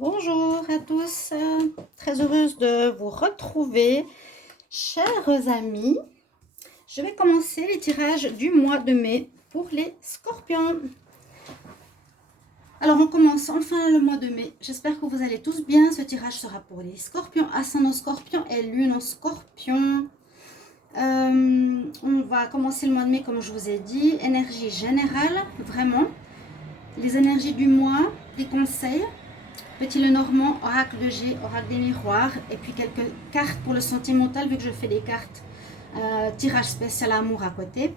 Bonjour à tous, très heureuse de vous retrouver, chers amis. Je vais commencer les tirages du mois de mai pour les scorpions. Alors on commence enfin le mois de mai, j'espère que vous allez tous bien. Ce tirage sera pour les scorpions, ascendant scorpion et lune en scorpion. On va commencer le mois de mai comme je vous ai dit, énergie générale, vraiment, les énergies du mois, des conseils. Petit Lenormand, oracle de G, oracle des miroirs, et puis quelques cartes pour le sentimental, vu que je fais des cartes tirage spécial amour à côté.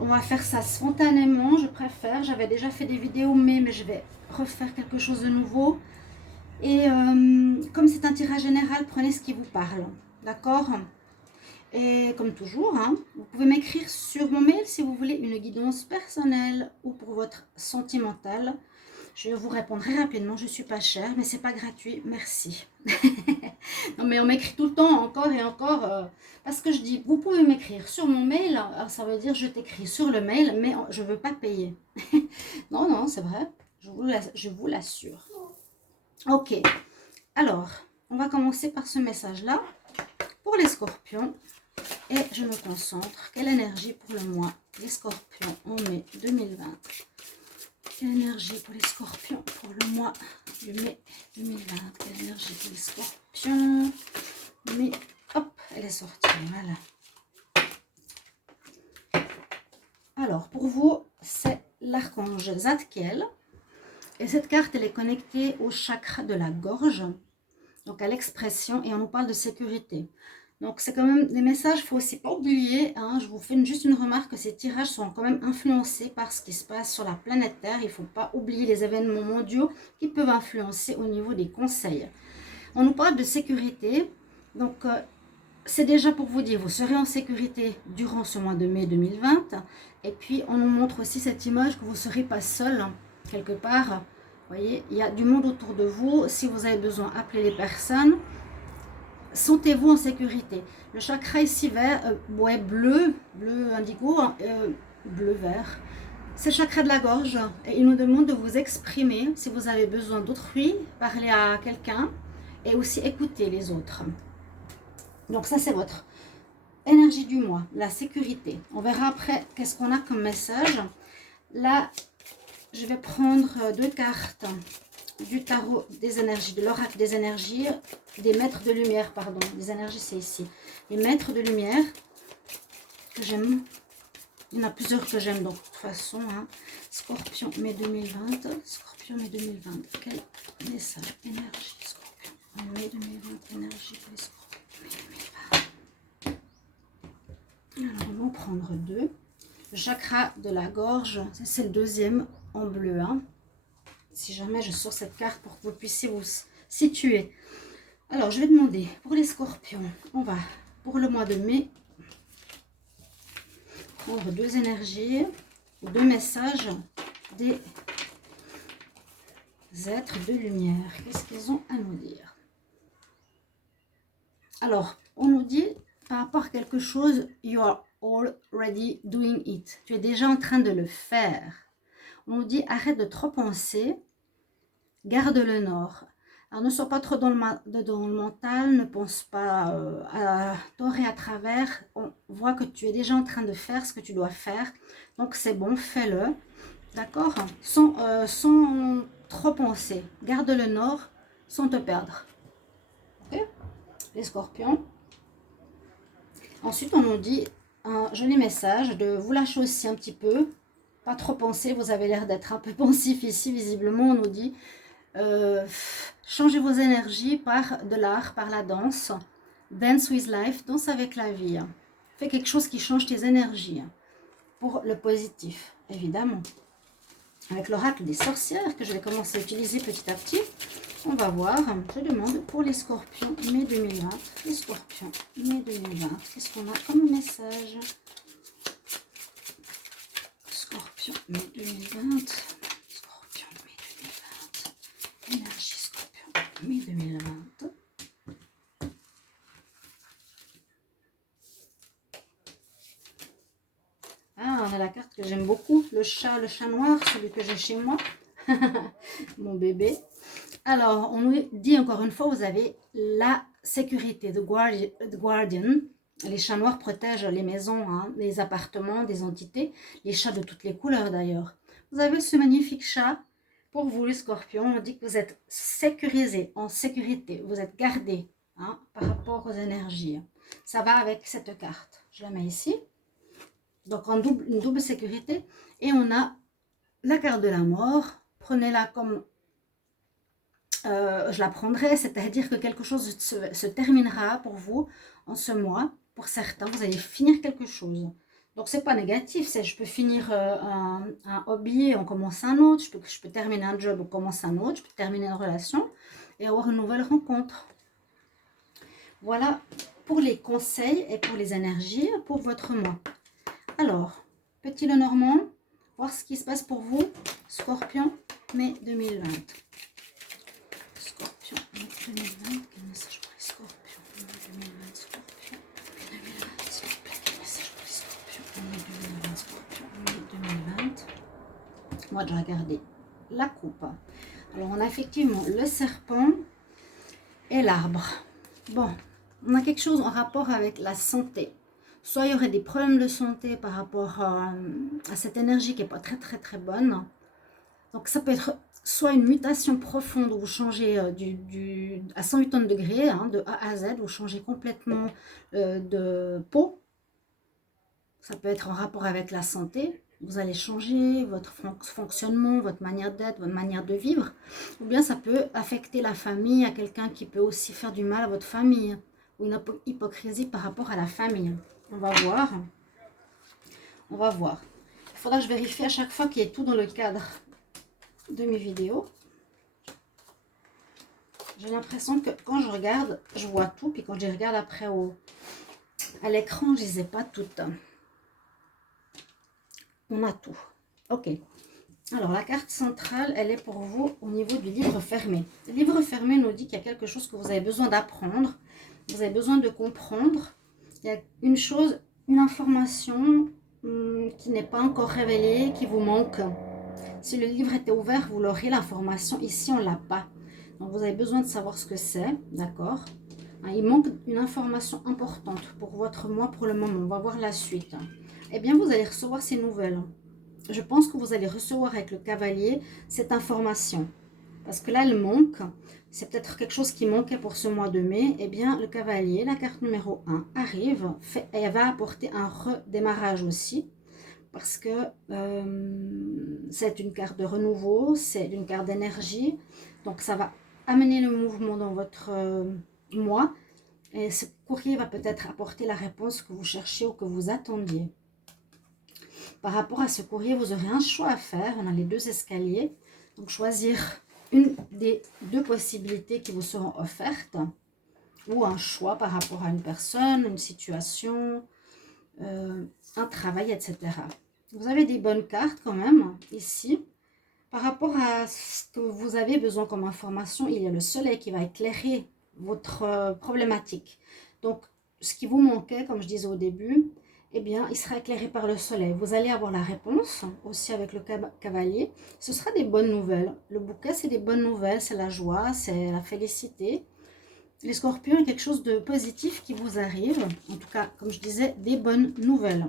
On va faire ça spontanément, je préfère. J'avais déjà fait des vidéos, mais je vais refaire quelque chose de nouveau. Et comme c'est un tirage général, prenez ce qui vous parle, d'accord? Et comme toujours, hein, vous pouvez m'écrire sur mon mail si vous voulez une guidance personnelle ou pour votre sentimental. Je vous répondrai rapidement, je ne suis pas chère, mais c'est pas gratuit, merci. Non, mais on m'écrit tout le temps, encore et encore, parce que je dis, vous pouvez m'écrire sur mon mail, alors ça veut dire je t'écris sur le mail, mais je ne veux pas payer. Non, non, c'est vrai, je vous l'assure. Ok, alors, on va commencer par ce message-là, pour les scorpions, et je me concentre. Quelle énergie pour le mois, les scorpions, en mai 2020? Quelle énergie pour les scorpions pour le mois de mai 2020? Quelle énergie pour les scorpions? Mais hop, elle est sortie, voilà. Alors, pour vous, c'est l'archange Zadkiel. Et cette carte, elle est connectée au chakra de la gorge, donc à l'expression, et on nous parle de sécurité. Donc, c'est quand même des messages, il ne faut aussi pas oublier, hein, je vous fais juste une remarque, que ces tirages sont quand même influencés par ce qui se passe sur la planète Terre. Il ne faut pas oublier les événements mondiaux qui peuvent influencer au niveau des conseils. On nous parle de sécurité, donc c'est déjà pour vous dire, vous serez en sécurité durant ce mois de mai 2020. Et puis, on nous montre aussi cette image que vous ne serez pas seul, quelque part. Vous voyez, il y a du monde autour de vous. Si vous avez besoin, appelez les personnes. Sentez-vous en sécurité. Le chakra ici vert, ouais, bleu indigo, bleu vert. C'est le chakra de la gorge et il nous demande de vous exprimer si vous avez besoin d'autrui, parler à quelqu'un et aussi écouter les autres. Donc ça c'est votre énergie du mois, la sécurité. On verra après qu'est-ce qu'on a comme message. Là, je vais prendre deux cartes du tarot des énergies, de l'oracle des énergies, des maîtres de lumière, pardon. Les énergies, c'est ici. Les maîtres de lumière que j'aime. Il y en a plusieurs que j'aime, donc de toute façon. Hein. Scorpion, mai 2020. Scorpion, mai 2020. Quel message? Énergie, Scorpion. Mai 2020, énergie pour les Scorpions. Mai 2020. Alors, on va en prendre deux. Le chakra de la gorge, c'est le deuxième en bleu. Hein. Si jamais je sors cette carte pour que vous puissiez vous situer. Alors, je vais demander pour les scorpions, on va pour le mois de mai prendre deux énergies, deux messages des êtres de lumière. Qu'est-ce qu'ils ont à nous dire? Alors, on nous dit par rapport à quelque chose, you are already doing it. Tu es déjà en train de le faire. On nous dit arrête de trop penser. Garde le nord. Alors ne sois pas trop dans le mental, ne pense pas à tort et à travers. On voit que tu es déjà en train de faire ce que tu dois faire. Donc c'est bon, fais-le. D'accord, sans trop penser. Garde le nord sans te perdre. Ok, les scorpions. Ensuite, on nous dit un joli message de vous lâcher aussi un petit peu. Pas trop penser, vous avez l'air d'être un peu pensif ici. Visiblement, on nous dit... changez vos énergies par de l'art, par la danse. Dance with life, danse avec la vie. Fais quelque chose qui change tes énergies pour le positif, évidemment. Avec l'oracle des sorcières que je vais commencer à utiliser petit à petit, on va voir. Je demande pour les scorpions, mai 2020. Les scorpions, mai 2020. Qu'est-ce qu'on a comme message? Scorpion, mai 2020. Scorpion, mai 2020. Énergie scorpion, mai 2020. Ah, on a la carte que j'aime beaucoup, le chat noir, celui que j'ai chez moi, mon bébé. Alors, on nous dit encore une fois, vous avez la sécurité, the guardian. Les chats noirs protègent les maisons, hein, les appartements, des entités, les chats de toutes les couleurs d'ailleurs. Vous avez ce magnifique chat. Pour vous, les scorpions, on dit que vous êtes sécurisés, en sécurité, vous êtes gardés, hein, par rapport aux énergies. Ça va avec cette carte. Je la mets ici. Donc, une double sécurité. Et on a la carte de la mort. Prenez-la comme je la prendrai, c'est-à-dire que quelque chose se terminera pour vous en ce mois. Pour certains, vous allez finir quelque chose. Donc, c'est pas négatif. Je peux finir un hobby et on commence un autre. Je peux terminer un job, on commence un autre. Je peux terminer une relation et avoir une nouvelle rencontre. Voilà pour les conseils et pour les énergies pour votre mois. Alors, petit Lenormand, voir ce qui se passe pour vous, Scorpion, mai 2020. Scorpion, mai 2020, quel message pour les scorpions, mai 2020, Scorpion, mai 2020, s'il vous plaît, quel message pour les scorpions, mai 2020, Scorpion, mai 2020. Moi, je vais regarder la coupe. Alors, on a effectivement le serpent et l'arbre. Bon, on a quelque chose en rapport avec la santé. Soit il y aurait des problèmes de santé par rapport à cette énergie qui n'est pas très bonne. Donc ça peut être soit une mutation profonde où vous changez à 180 degrés, hein, de A à Z, vous changez complètement de peau. Ça peut être en rapport avec la santé. Vous allez changer votre fonctionnement, votre manière d'être, votre manière de vivre. Ou bien ça peut affecter la famille, à quelqu'un qui peut aussi faire du mal à votre famille. Ou une hypocrisie par rapport à la famille. On va voir. On va voir. Il faudra que je vérifie à chaque fois qu'il y ait tout dans le cadre de mes vidéos. J'ai l'impression que quand je regarde, je vois tout. Puis quand je regarde après à l'écran, je ne les ai pas toutes. On a tout. Ok. Alors, la carte centrale, elle est pour vous au niveau du livre fermé. Le livre fermé nous dit qu'il y a quelque chose que vous avez besoin d'apprendre. Vous avez besoin de comprendre. Il y a une chose, une information qui n'est pas encore révélée, qui vous manque. Si le livre était ouvert, vous l'aurez l'information. Ici, on ne l'a pas. Donc, vous avez besoin de savoir ce que c'est. D'accord? Il manque une information importante pour votre mois pour le moment. On va voir la suite. Eh bien, vous allez recevoir ces nouvelles. Je pense que vous allez recevoir avec le cavalier cette information. Parce que là, elle manque. C'est peut-être quelque chose qui manquait pour ce mois de mai. Eh bien, le cavalier, la carte numéro 1, arrive et elle va apporter un redémarrage aussi. Parce que c'est une carte de renouveau, c'est une carte d'énergie. Donc, ça va amener le mouvement dans votre mois. Et ce courrier va peut-être apporter la réponse que vous cherchiez ou que vous attendiez. Par rapport à ce courrier, vous aurez un choix à faire. On a les deux escaliers. Donc, choisir une des deux possibilités qui vous seront offertes. Ou un choix par rapport à une personne, une situation, un travail, etc. Vous avez des bonnes cartes quand même ici. Par rapport à ce que vous avez besoin comme information, il y a le soleil qui va éclairer votre problématique. Donc, ce qui vous manquait, comme je disais au début, eh bien, il sera éclairé par le soleil. Vous allez avoir la réponse, aussi avec le cavalier. Ce sera des bonnes nouvelles. Le bouquet, c'est des bonnes nouvelles, c'est la joie, c'est la félicité. Les scorpions, il y a quelque chose de positif qui vous arrive. En tout cas, comme je disais, des bonnes nouvelles.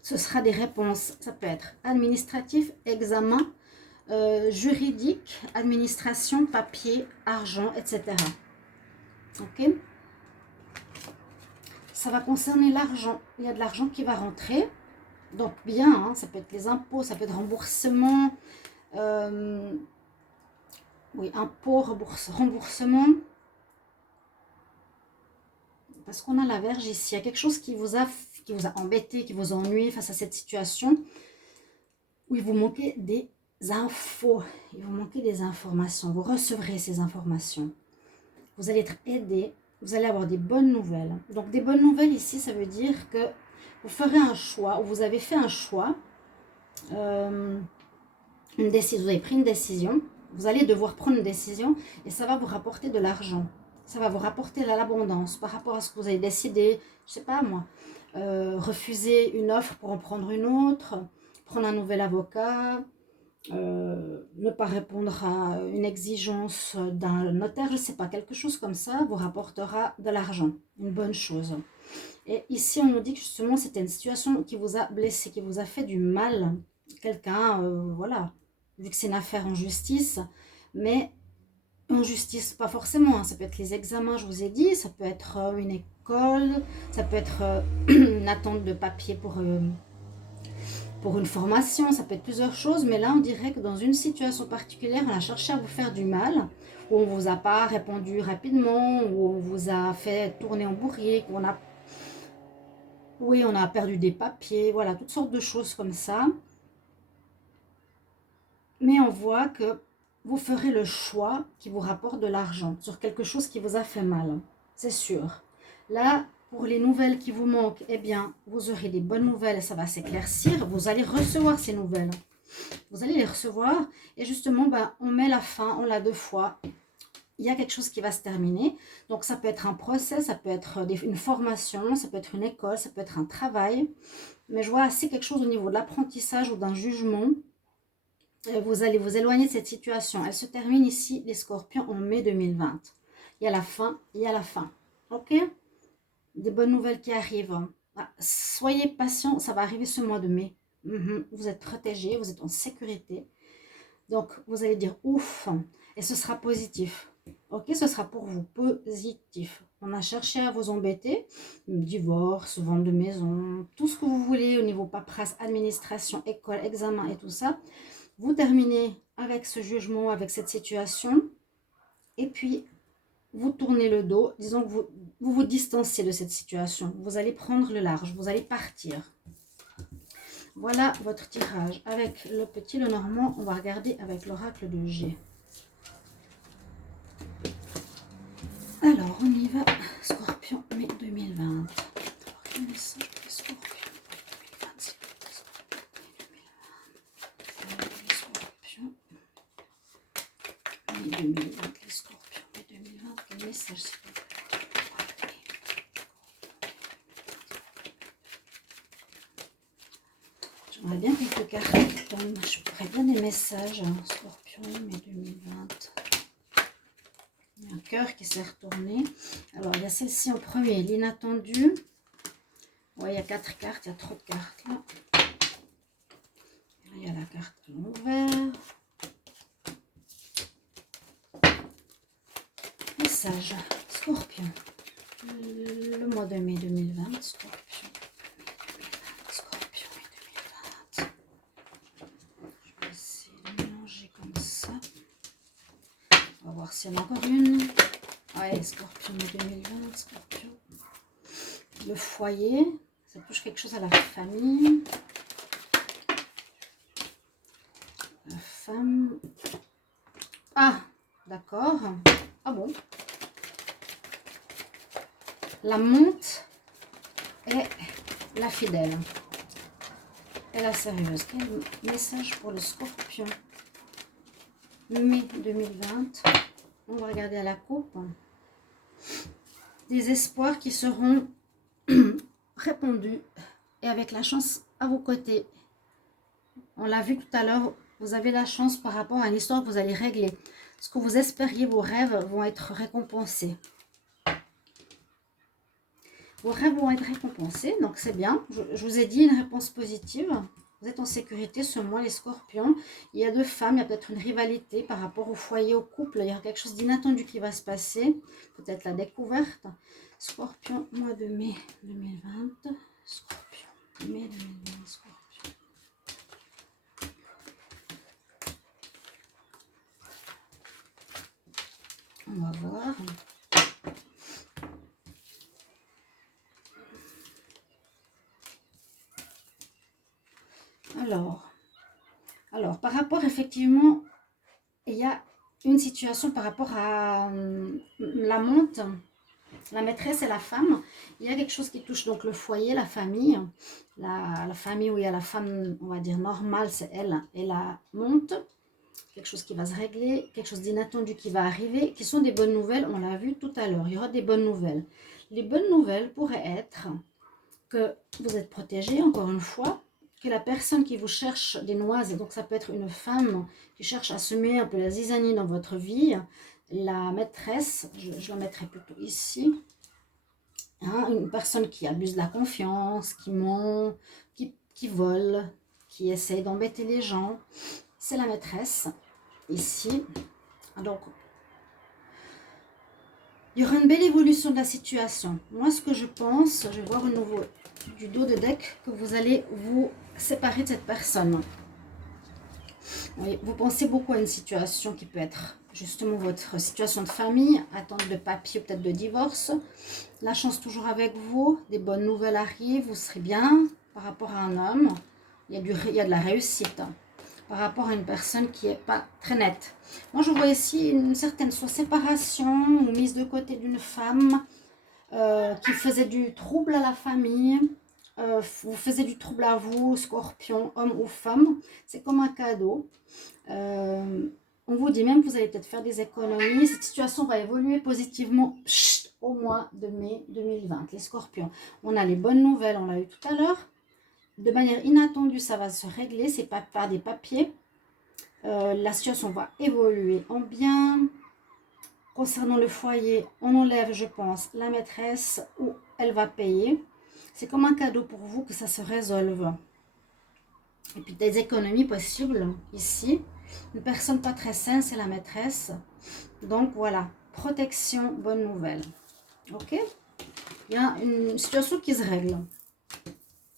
Ce sera des réponses. Ça peut être administratif, examen, juridique, administration, papier, argent, etc. Ok? Ça va concerner l'argent. Il y a de l'argent qui va rentrer. Donc bien, hein, ça peut être les impôts, ça peut être remboursement. Oui, impôts, remboursement. Parce qu'on a la Vierge ici. Il y a quelque chose qui vous a embêté, qui vous ennuie face à cette situation. Où il vous manquait des infos. Il vous manquait des informations. Vous recevrez ces informations. Vous allez être aidé. Vous allez avoir des bonnes nouvelles. Donc, des bonnes nouvelles ici, ça veut dire que vous ferez un choix, ou vous avez fait un choix, une décision, vous avez pris une décision, vous allez devoir prendre une décision et ça va vous rapporter de l'argent. Ça va vous rapporter l'abondance par rapport à ce que vous avez décidé, je ne sais pas moi, refuser une offre pour en prendre une autre, prendre un nouvel avocat, ne pas répondre à une exigence d'un notaire, je ne sais pas, quelque chose comme ça vous rapportera de l'argent, une bonne chose. Et ici, on nous dit que justement, c'était une situation qui vous a blessé, qui vous a fait du mal. Quelqu'un, voilà, vu que c'est une affaire en justice, mais en justice, pas forcément, hein. Ça peut être les examens, je vous ai dit, ça peut être une école, ça peut être une attente de papier pour une formation, ça peut être plusieurs choses, mais là, on dirait que dans une situation particulière, on a cherché à vous faire du mal, où on ne vous a pas répondu rapidement, où on vous a fait tourner en bourrique, où on a, oui, on a perdu des papiers, voilà, toutes sortes de choses comme ça. Mais on voit que vous ferez le choix qui vous rapporte de l'argent sur quelque chose qui vous a fait mal, c'est sûr. Là, pour les nouvelles qui vous manquent, eh bien, vous aurez des bonnes nouvelles et ça va s'éclaircir. Vous allez recevoir ces nouvelles. Vous allez les recevoir et justement, ben, on met la fin, on l'a 2 fois. Il y a quelque chose qui va se terminer. Donc, ça peut être un procès, ça peut être une formation, ça peut être une école, ça peut être un travail. Mais je vois assez quelque chose au niveau de l'apprentissage ou d'un jugement. Vous allez vous éloigner de cette situation. Elle se termine ici, les scorpions, en mai 2020. Il y a la fin, il y a la fin. Ok? Des bonnes nouvelles qui arrivent. Ah, soyez patient, ça va arriver ce mois de mai. Vous êtes protégés, vous êtes en sécurité. Donc, vous allez dire ouf, et ce sera positif. Ok, ce sera pour vous positif. On a cherché à vous embêter, divorce, vente de maison, tout ce que vous voulez au niveau paperasse, administration, école, examen et tout ça. Vous terminez avec ce jugement, avec cette situation, et puis vous tournez le dos, disons que vous distanciez de cette situation. Vous allez prendre le large, vous allez partir. Voilà votre tirage. Avec le petit, le normand, on va regarder avec l'oracle de G. Alors, on y va. Scorpion, mai 2020. Alors, quel message pour les scorpions? Mai 2020, les scorpions, mai 2020, quel message s'il vous plaît? J'aimerais bien quelques cartes qui tombent. Je pourrais bien des messages, hein. Scorpion, mai 2020. Il y a un cœur qui s'est retourné. Alors, il y a celle-ci en premier, l'inattendu. Ouais, il y a 4 cartes, il y a trop de cartes là. Il y a la carte à l'envers. Message, Scorpion. Le mois de mai 2020, Scorpion. Scorpion, mai 2020. Je vais essayer de mélanger comme ça. On va voir s'il y en a encore une. Ouais, Scorpion, mai 2020, Scorpion. Le foyer, ça touche quelque chose à la famille. La femme. Ah, d'accord. Ah bon. La monte et la fidèle. Et la sérieuse. Quel message pour le Scorpion? Mai 2020. On va regarder à la coupe. Des espoirs qui seront répondus et avec la chance à vos côtés. On l'a vu tout à l'heure, vous avez la chance par rapport à une histoire que vous allez régler. Ce que vous espériez, vos rêves vont être récompensés. Vos rêves vont être récompensés, donc c'est bien. Je vous ai dit une réponse positive. Vous êtes en sécurité ce mois, les scorpions. Il y a 2 femmes, il y a peut-être une rivalité par rapport au foyer, au couple. Il y a quelque chose d'inattendu qui va se passer. Peut-être la découverte. Scorpion, mois de mai 2020. Scorpion, mai 2020, Scorpion. On va voir. Alors, par rapport, effectivement, il y a une situation par rapport à la monte, la maîtresse et la femme. Il y a quelque chose qui touche donc le foyer, la famille. La famille où il y a la femme, on va dire normale, c'est elle, et la monte. Quelque chose qui va se régler, quelque chose d'inattendu qui va arriver, qui sont des bonnes nouvelles, on l'a vu tout à l'heure. Il y aura des bonnes nouvelles. Les bonnes nouvelles pourraient être que vous êtes protégé, encore une fois, que la personne qui vous cherche des noises, et donc ça peut être une femme qui cherche à semer un peu la zizanie dans votre vie, la maîtresse, je la mettrai plutôt ici, hein, une personne qui abuse de la confiance, qui ment, qui vole, qui essaie d'embêter les gens, c'est la maîtresse, ici. Donc, il y aura une belle évolution de la situation. Moi, ce que je pense, je vais voir au niveau du dos de deck, que vous allez vous séparer de cette personne. Oui, vous pensez beaucoup à une situation qui peut être justement votre situation de famille, attente de papier, peut-être de divorce. La chance toujours avec vous, des bonnes nouvelles arrivent, vous serez bien par rapport à un homme. Il y a de la réussite par rapport à une personne qui n'est pas très nette. Moi, je vois ici une certaine soit séparation ou mise de côté d'une femme qui faisait du trouble à la famille. Vous faisiez du trouble à vous, scorpion, homme ou femme. C'est comme un cadeau. On vous dit même que vous allez peut-être faire des économies. Cette situation va évoluer positivement au mois de mai 2020. Les scorpions, on a les bonnes nouvelles, on l'a eu tout à l'heure. De manière inattendue, ça va se régler. C'est pas par des papiers. La situation va évoluer en bien. Concernant le foyer, on enlève, je pense, la maîtresse ou elle va payer. C'est comme un cadeau pour vous que ça se résolve. Et puis des économies possibles ici. Une personne pas très saine, c'est la maîtresse. Donc voilà, protection, bonne nouvelle. Ok? Il y a une situation qui se règle.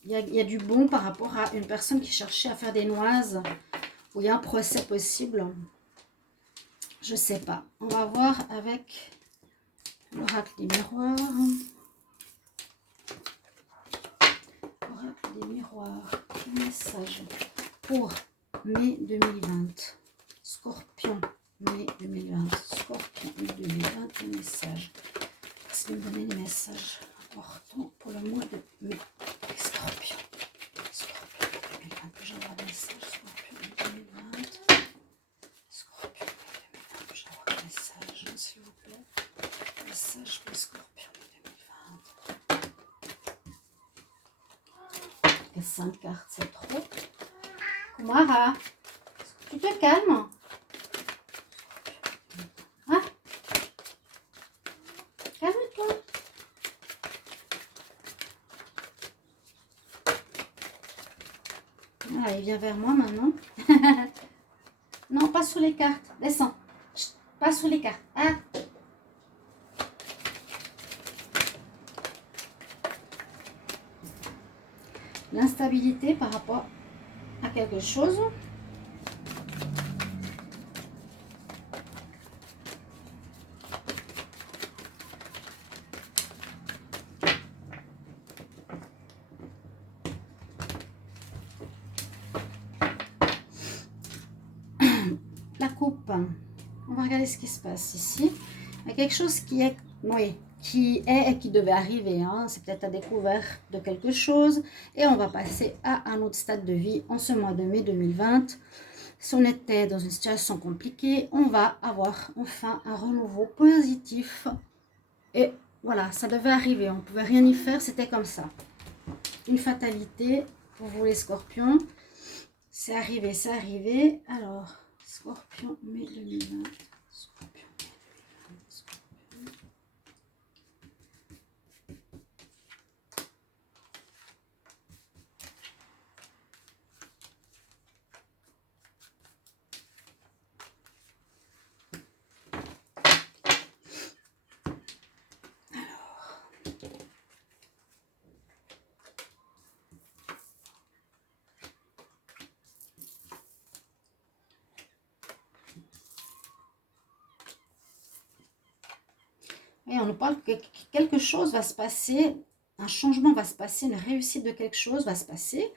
Il y a du bon par rapport à une personne qui cherchait à faire des noises. Où il y a un procès possible. Je ne sais pas. On va voir avec l'oracle des miroirs. L'oracle des miroirs. Message pour mai 2020. Scorpion, mai 2020. Scorpion, mai 2020. Un message. Merci de me donner des messages importants pour le mois de mai. Scorpion. Scorpion, 2020. J'envoie un message. Scorpion, 2020. Scorpion, 2020. J'envoie un message, s'il vous plaît. Message pour Scorpion, 2020. Et 5 cartes, c'est trop. Kumara, tu te calmes? Hein? Calme-toi. Voilà, il vient vers moi maintenant. Non, pas sous les cartes. Descends. Chut, pas sous les cartes. Ah. L'instabilité par rapport à quelque chose. La coupe. On va regarder ce qui se passe ici. Il y a quelque chose qui est, oui, qui est et qui devait arriver. Hein. C'est peut-être la découverte de quelque chose. Et on va passer à un autre stade de vie en ce mois de mai 2020. Si on était dans une situation compliquée, on va avoir enfin un renouveau positif. Et voilà, ça devait arriver. On ne pouvait rien y faire, c'était comme ça. Une fatalité pour vous les scorpions. C'est arrivé, c'est arrivé. Alors, Scorpion, mai 2020. Scorpion, mai 2020. Scorpion. Et on nous parle que quelque chose va se passer, un changement va se passer, une réussite de quelque chose va se passer,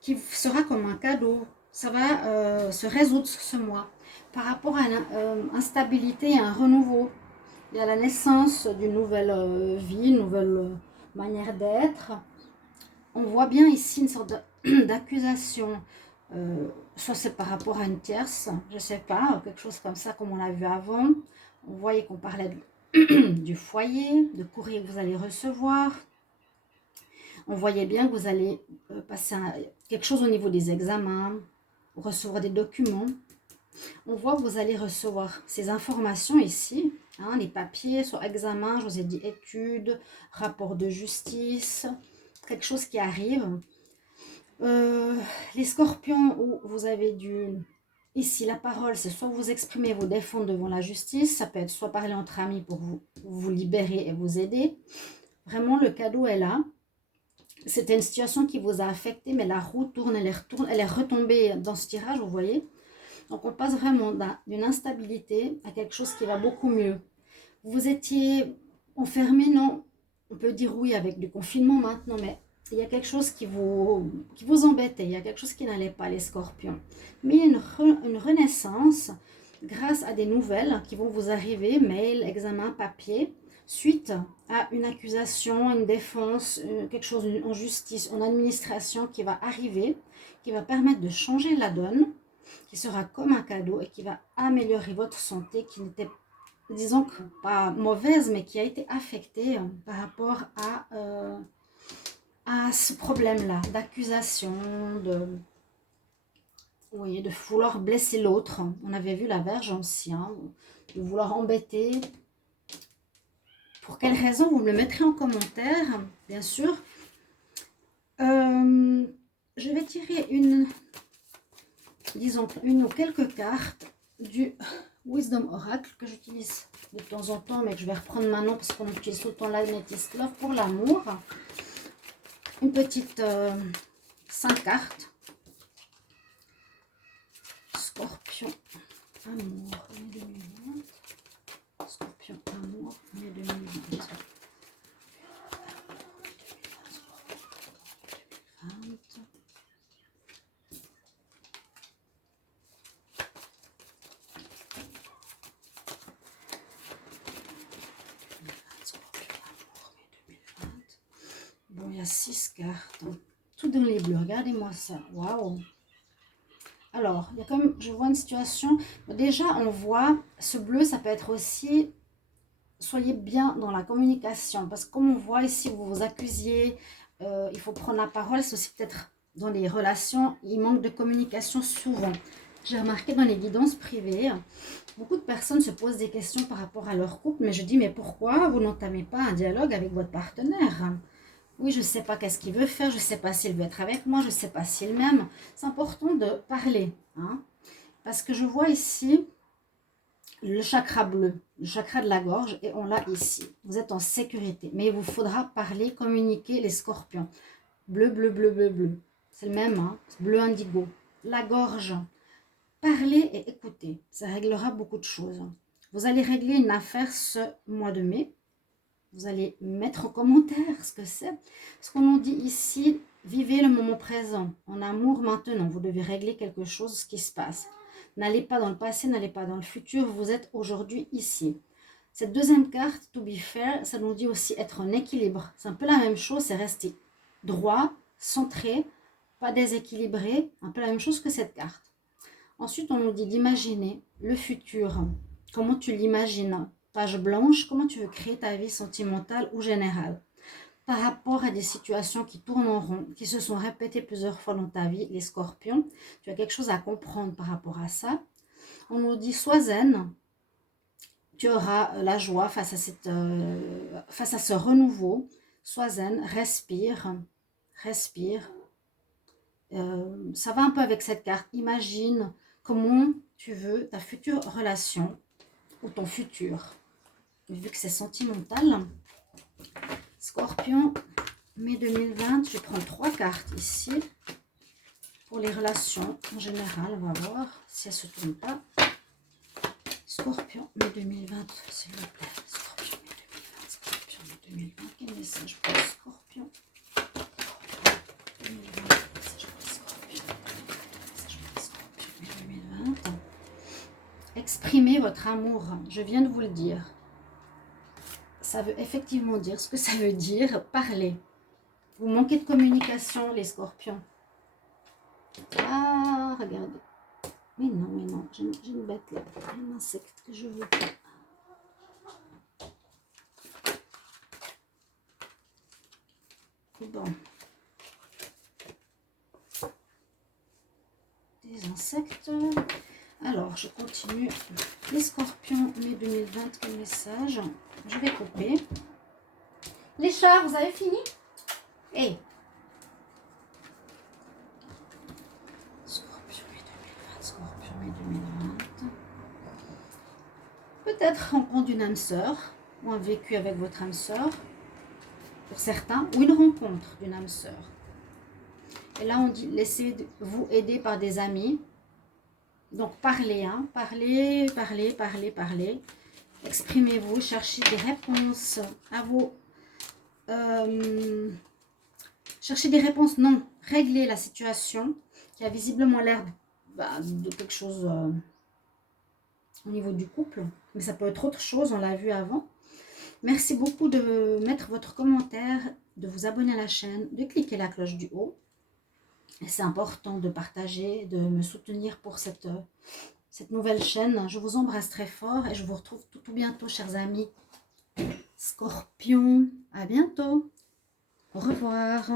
qui sera comme un cadeau. Ça va se résoudre ce mois. Par rapport à une instabilité et un renouveau. Il y a la naissance d'une nouvelle vie, une nouvelle manière d'être. On voit bien ici une sorte d'accusation. Soit c'est par rapport à une tierce, je ne sais pas, quelque chose comme ça comme on l'a vu avant. On voyait qu'on parlait du foyer, de courrier que vous allez recevoir. On voyait bien que vous allez passer quelque chose au niveau des examens, recevoir des documents. On voit que vous allez recevoir ces informations ici, hein, les papiers sur examen, je vous ai dit études, rapport de justice, quelque chose qui arrive. Les scorpions où vous avez dû... Ici, la parole, c'est soit vous exprimer, vous défendre devant la justice, ça peut être soit parler entre amis pour vous libérer et vous aider. Vraiment, le cadeau est là. C'était une situation qui vous a affecté, mais la roue tourne, elle est retombée dans ce tirage, vous voyez. Donc, on passe vraiment d'une instabilité à quelque chose qui va beaucoup mieux. Vous étiez enfermé, non? On peut dire oui avec du confinement maintenant, mais il y a quelque chose qui vous embêtait, il y a quelque chose qui n'allait pas, les scorpions. Mais il y a une renaissance grâce à des nouvelles qui vont vous arriver, mail, examen, papier, suite à une accusation, une défense, quelque chose en justice, en administration qui va arriver, qui va permettre de changer la donne, qui sera comme un cadeau et qui va améliorer votre santé qui n'était, disons que pas mauvaise, mais qui a été affectée par rapport à ce problème-là, d'accusation, oui, de vouloir blesser l'autre. On avait vu la Vierge aussi, hein, de vouloir embêter. Pour quelle raison, vous me le mettrez en commentaire, bien sûr. Je vais tirer disons, une ou quelques cartes du Wisdom Oracle que j'utilise de temps en temps, mais que je vais reprendre maintenant parce qu'on utilise tout le temps l'Amethyst Love pour l'amour. Une petite 5 cartes. Scorpion, amour, mai 2020. Scorpion, amour, mai 2020. Bon, il y a 6 cartes. Tout dans les bleus. Regardez-moi ça. Waouh! Alors, il y a comme, je vois une situation. Déjà, on voit ce bleu, ça peut être aussi, soyez bien dans la communication. Parce que comme on voit ici, vous vous accusiez, il faut prendre la parole. C'est aussi peut-être dans les relations, il manque de communication souvent. J'ai remarqué dans les guidances privées, beaucoup de personnes se posent des questions par rapport à leur couple. Mais je dis, mais pourquoi vous n'entamez pas un dialogue avec votre partenaire ? Oui, je ne sais pas qu'est-ce qu'il veut faire, je ne sais pas s'il veut être avec moi, je ne sais pas s'il m'aime. C'est important de parler, hein, parce que je vois ici le chakra bleu, le chakra de la gorge, et on l'a ici. Vous êtes en sécurité, mais il vous faudra parler, communiquer, les scorpions. Bleu, bleu, bleu, bleu, bleu. C'est le même, hein, bleu indigo. La gorge. Parlez et écoutez, ça réglera beaucoup de choses. Vous allez régler une affaire ce mois de mai. Vous allez mettre en commentaire ce que c'est. Ce qu'on nous dit ici, vivez le moment présent, en amour maintenant. Vous devez régler quelque chose, ce qui se passe. N'allez pas dans le passé, n'allez pas dans le futur. Vous êtes aujourd'hui ici. Cette deuxième carte, to be fair, ça nous dit aussi être en équilibre. C'est un peu la même chose, c'est rester droit, centré, pas déséquilibré. Un peu la même chose que cette carte. Ensuite, on nous dit d'imaginer le futur. Comment tu l'imagines ? Page blanche, comment tu veux créer ta vie sentimentale ou générale par rapport à des situations qui tournent en rond, qui se sont répétées plusieurs fois dans ta vie, les scorpions. Tu as quelque chose à comprendre par rapport à ça. On nous dit sois zen, tu auras la joie face à ce renouveau. Sois zen, respire, respire. Ça va un peu avec cette carte. Imagine comment tu veux ta future relation ou ton futur. Vu que c'est sentimental. Scorpion, mai 2020, je prends 3 cartes ici. Pour les relations en général, on va voir si elles ne se tournent pas. Scorpion, mai 2020, s'il vous plaît. Scorpion, mai 2020, Scorpion, mai 2020. Quel message pour Scorpion? Exprimez votre amour, je viens de vous le dire. Ça veut effectivement dire ce que ça veut dire, parler. Vous manquez de communication, les scorpions. Ah, regardez. Mais non, j'ai une bête là, un insecte que je veux pas. Bon, insectes. Alors, je continue. Les scorpions, mai 2020, quel message? Je vais couper. Les chats, vous avez fini? Hey. Scorpion, mai 2020, Scorpion, mai 2020. Peut-être rencontre d'une âme sœur, ou un vécu avec votre âme sœur, pour certains, ou une rencontre d'une âme sœur. Et là, on dit, laissez-vous aider par des amis. Donc, parlez, hein, parlez. Exprimez-vous, cherchez des réponses à vos... cherchez des réponses, non. Réglez la situation qui a visiblement l'air de quelque chose au niveau du couple. Mais ça peut être autre chose, on l'a vu avant. Merci beaucoup de mettre votre commentaire, de vous abonner à la chaîne, de cliquer la cloche du haut. C'est important de partager, de me soutenir pour cette nouvelle chaîne. Je vous embrasse très fort et je vous retrouve tout bientôt, chers amis. Scorpion, à bientôt. Au revoir.